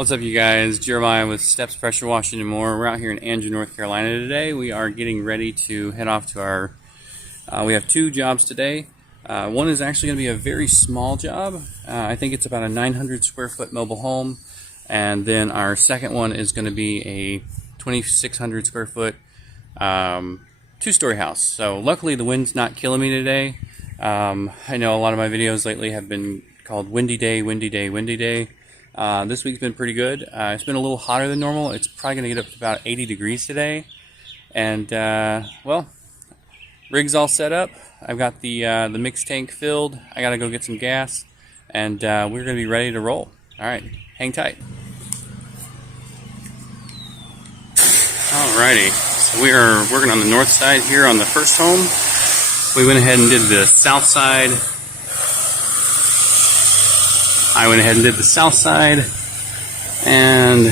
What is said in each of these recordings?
What's up, you guys? Jeremiah with Steps Pressure Washing and More. We're out here in Andrew, North Carolina today. We are getting ready to head off to our, we have two jobs today. One is actually going to be a very small job. I think it's about a 900 square foot mobile home. And then our second one is going to be a 2,600 square foot two-story house. So luckily the wind's not killing me today. I know a lot of my videos lately have been called windy day, windy day, windy day. This week's been pretty good. It's been a little hotter than normal. It's probably going to get up to about 80 degrees today. And, well, rig's all set up. I've got the mixed tank filled. I got to go get some gas. And we're going to be ready to roll. All right, hang tight. Alrighty, so we are working on the north side here on the first home. We went ahead and did the south side. I went ahead and did the south side and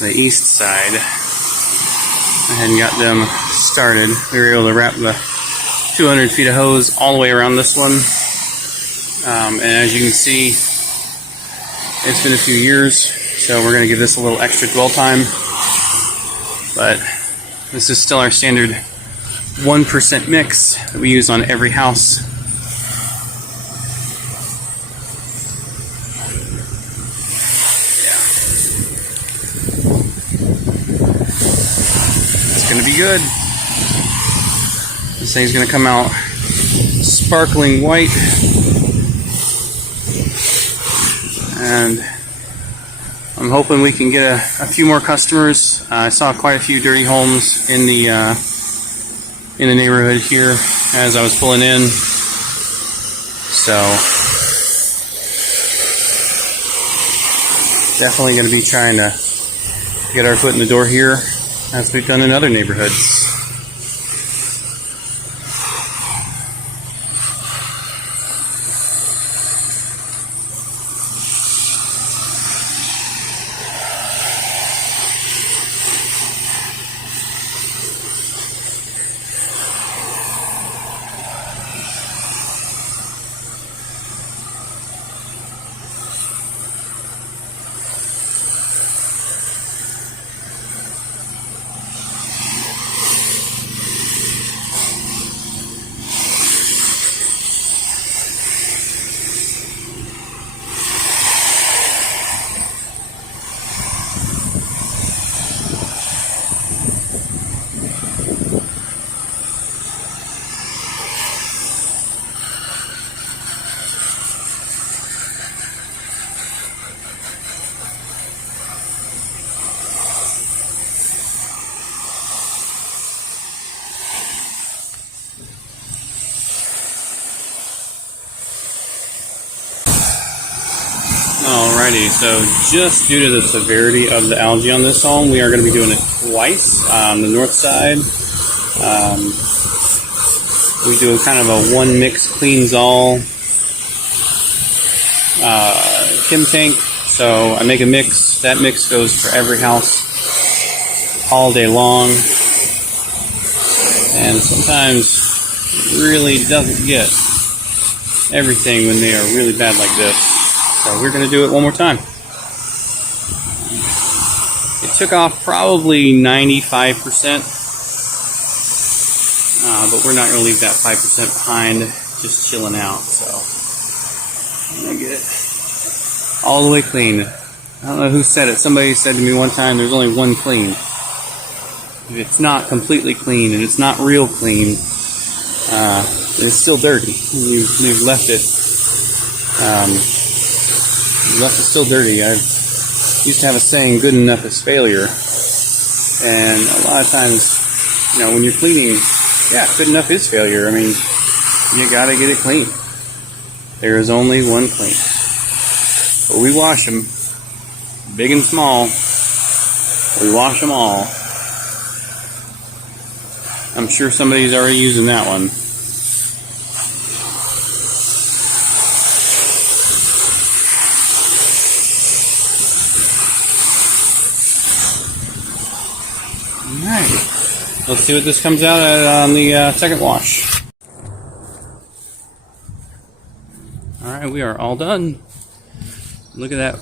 the east side. I hadn't got them started. We were able to wrap the 200 feet of hose all the way around this one. And as you can see, it's been a few years, so we're going to give this a little extra dwell time. But this is still our standard 1% mix that we use on every house. Gonna be good. This thing's gonna come out sparkling white, and I'm hoping we can get a few more customers. I saw quite a few dirty homes in the neighborhood here as I was pulling in, so definitely gonna be trying to get our foot in the door here, as we've done in other neighborhoods. Alrighty, so just due to the severity of the algae on this home, we are going to be doing it twice. On the north side, we do kind of a one mix cleans all chem tank. So I make a mix. That mix goes for every house all day long, and sometimes it really doesn't get everything when they are really bad like this. So we're going to do it one more time. It took off probably 95%, but we're not going to leave that 5% behind, just chilling out. So I'm going to get it all the way clean. I don't know who said it. Somebody said to me one time, there's only one clean. If it's not completely clean and it's not real clean, it's still dirty. You've left it. Left it still dirty. I used to have a saying, good enough is failure. And a lot of times, you know, when you're cleaning, yeah, good enough is failure. I mean, you gotta get it clean. There is only one clean. But we wash them, big and small. We wash them all. I'm sure somebody's already using that one. Alright, let's see what this comes out at on the second wash. Alright, we are all done. Look at that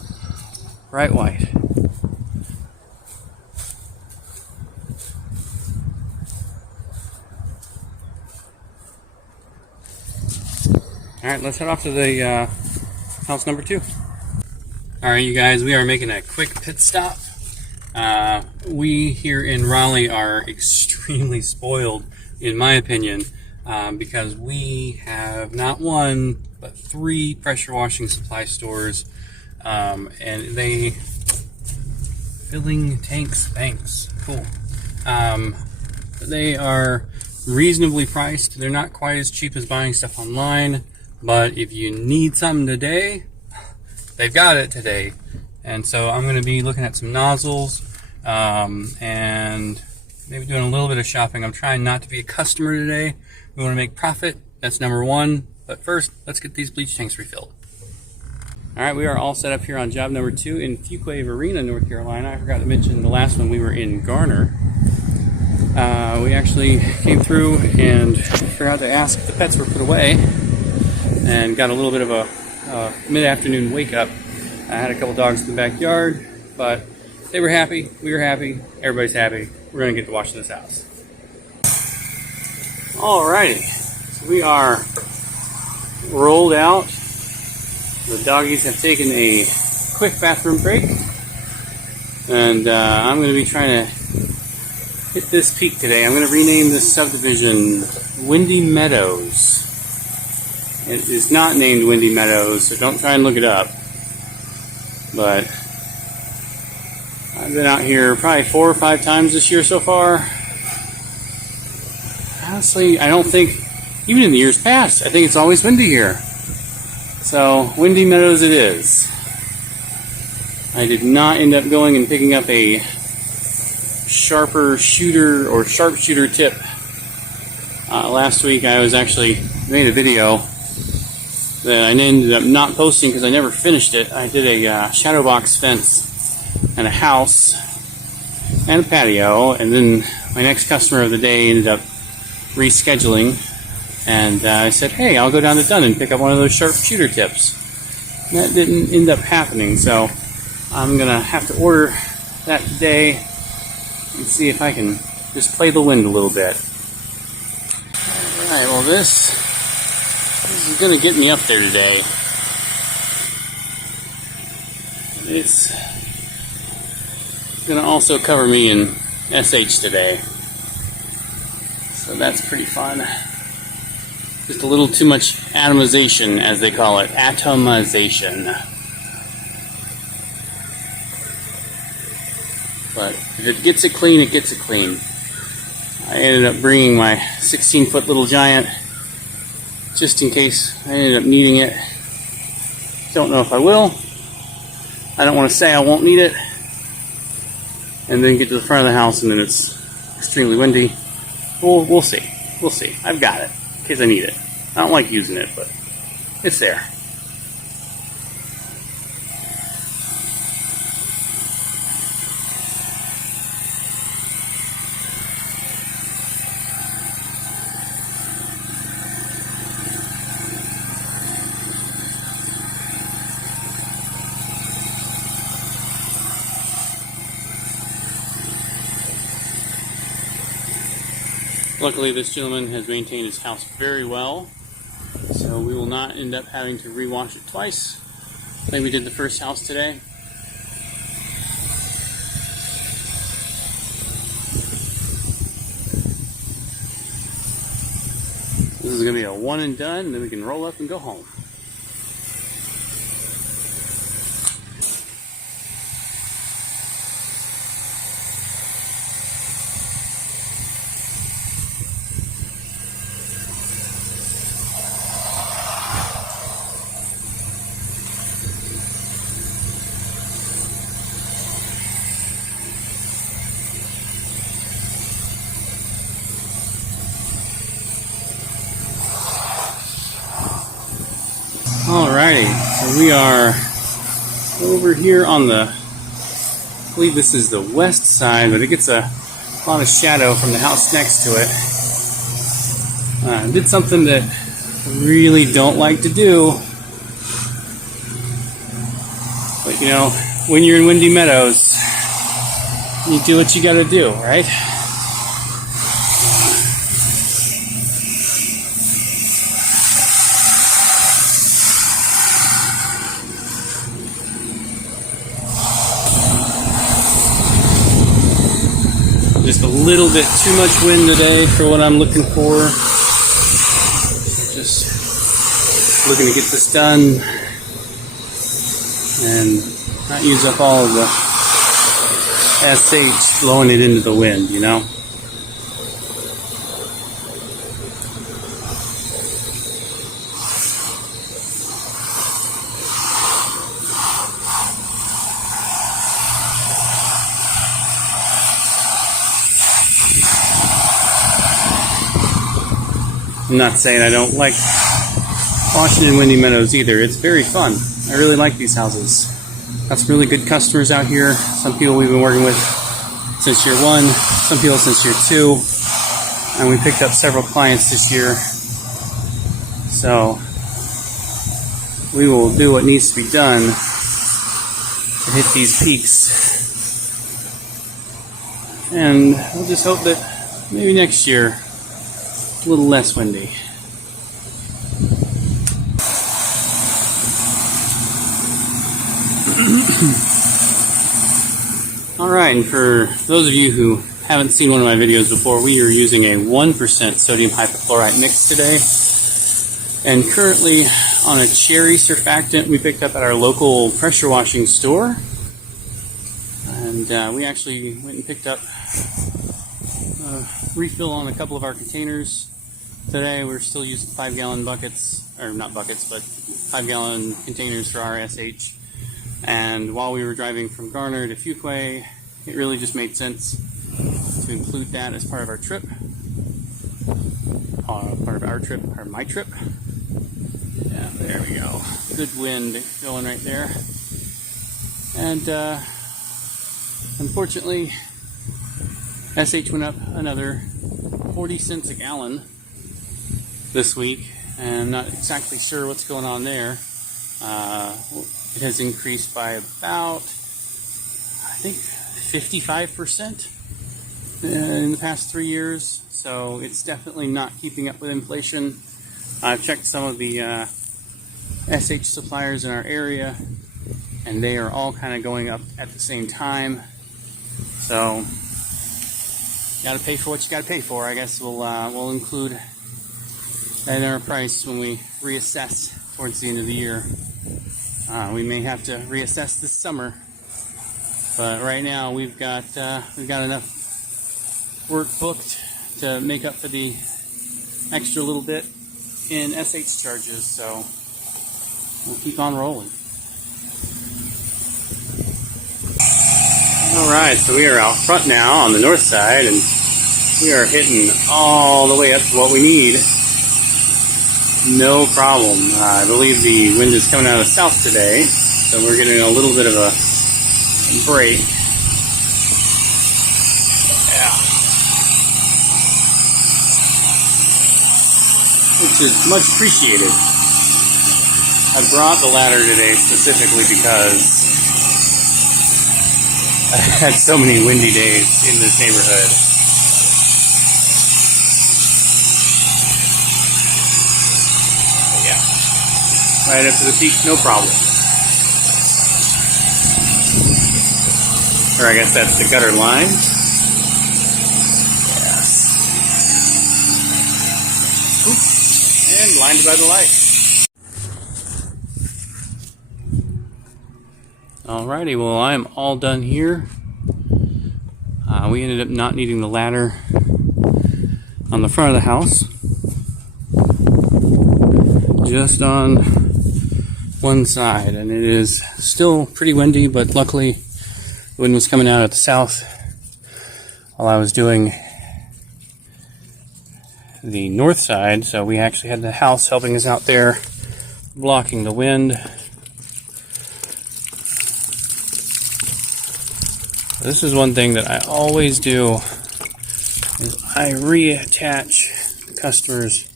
bright white. Alright, let's head off to the house number 2. Alright, you guys, we are making a quick pit stop. We here in Raleigh are extremely spoiled, in my opinion, because we have not one, but 3 pressure washing supply stores, and they filling tanks, thanks, cool. They are reasonably priced. They're not quite as cheap as buying stuff online, but if you need something today, they've got it today. And so I'm going to be looking at some nozzles, and maybe doing a little bit of shopping. I'm trying not to be a customer today. We want to make profit. That's number 1. But first, let's get these bleach tanks refilled. Alright, we are all set up here on job number 2 in Fuquay-Varina, North Carolina. I forgot to mention the last one we were in Garner. We actually came through and forgot to ask if the pets were put away, and got a little bit of a mid-afternoon wake-up. I had a couple dogs in the backyard, but they were happy, we were happy, everybody's happy. We're going to get to watch this house. Alrighty, so we are rolled out. The doggies have taken a quick bathroom break, and I'm going to be trying to hit this peak today. I'm going to rename this subdivision Windy Meadows. It is not named Windy Meadows, so don't try and look it up. But I've been out here probably 4 or 5 times this year so far. Honestly, I don't think, even in the years past, I think it's always windy here. So, Windy Meadows it is. I did not end up going and picking up a sharpshooter tip. Last week I was actually made a video that I ended up not posting because I never finished it. I did a shadow box fence and a house and a patio, and then my next customer of the day ended up rescheduling, and I said, hey, I'll go down to Dunn and pick up one of those sharpshooter tips. And that didn't end up happening, so I'm gonna have to order that today and see if I can just play the wind a little bit. Alright, well this is gonna get me up there today. It's gonna also cover me in SH today, so that's pretty fun. Just a little too much atomization, as they call it. Atomization. But if it gets it clean, it gets it clean. I ended up bringing my 16-foot little giant just in case I ended up needing it. Don't know if I will. I don't want to say I won't need it, and then get to the front of the house and then it's extremely windy. We'll see. We'll see. I've got it in case I need it. I don't like using it, but it's there. Luckily, this gentleman has maintained his house very well, so we will not end up having to rewash it twice like we did the first house today. This is going to be a one and done, and then we can roll up and go home. Alrighty, so we are over here on the, I believe this is the west side, but it gets a lot of shadow from the house next to it. Did something that I really don't like to do, but you know, when you're in windy meadows, you do what you gotta do, right? Just a little bit too much wind today for what I'm looking for. Just looking to get this done and not use up all of the SH blowing it into the wind, you know? I'm not saying I don't like washing in windy meadows either. It's very fun. I really like these houses. Got some really good customers out here. Some people we've been working with since year 1, some people since year 2, and we picked up several clients this year. So we will do what needs to be done to hit these peaks. And we'll just hope that maybe next year a little less windy. Alright, and for those of you who haven't seen one of my videos before, we are using a 1% sodium hypochlorite mix today. And currently on a cherry surfactant we picked up at our local pressure washing store. And we actually went and picked up a refill on a couple of our containers. Today we're still using 5-gallon buckets, or not buckets, but 5-gallon containers for our SH. And while we were driving from Garner to Fuquay, it really just made sense to include that as part of our trip. Or my trip. Yeah, there we go. Good wind going right there. And unfortunately, SH went up another 40 cents a gallon this week, and I'm not exactly sure what's going on there. It has increased by about, I think, 55% in the past 3 years, so it's definitely not keeping up with inflation. I've checked some of the SH suppliers in our area, and they are all kind of going up at the same time. So, gotta pay for what you gotta pay for. I guess we'll include that in our price when we reassess towards the end of the year. We may have to reassess this summer, but right now we've got enough work booked to make up for the extra little bit in SH charges, so we'll keep on rolling. Alright, so we are out front now on the north side, and we are hitting all the way up to what we need. No problem. I believe the wind is coming out of the south today, so we're getting a little bit of a break. Yeah. Which is much appreciated. I brought the ladder today specifically because I had so many windy days in this neighborhood. Right up to the peak, no problem. Or I guess that's the gutter line. Yes. Oops. And blinded by the light. Alrighty, well I'm all done here. We ended up not needing the ladder on the front of the house. Just on one side, and it is still pretty windy, but luckily the wind was coming out of the south while I was doing the north side, so we actually had the house helping us out there, blocking the wind. This is one thing that I always do, is I reattach the customer's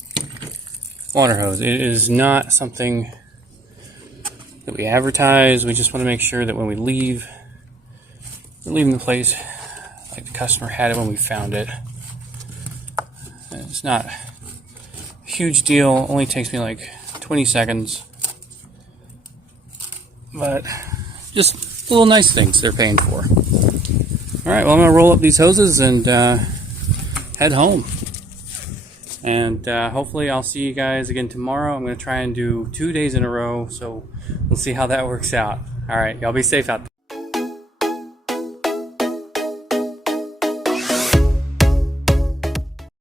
water hose. It is not something that we advertise. We just want to make sure that when we leave, we're leaving the place like the customer had it when we found it. It's not a huge deal. Only takes me like 20 seconds. But just little nice things they're paying for. Alright, well, I'm going to roll up these hoses and head home. And hopefully I'll see you guys again tomorrow. I'm going to try and do 2 days in a row, so we'll see how that works out. Alright, y'all be safe out there.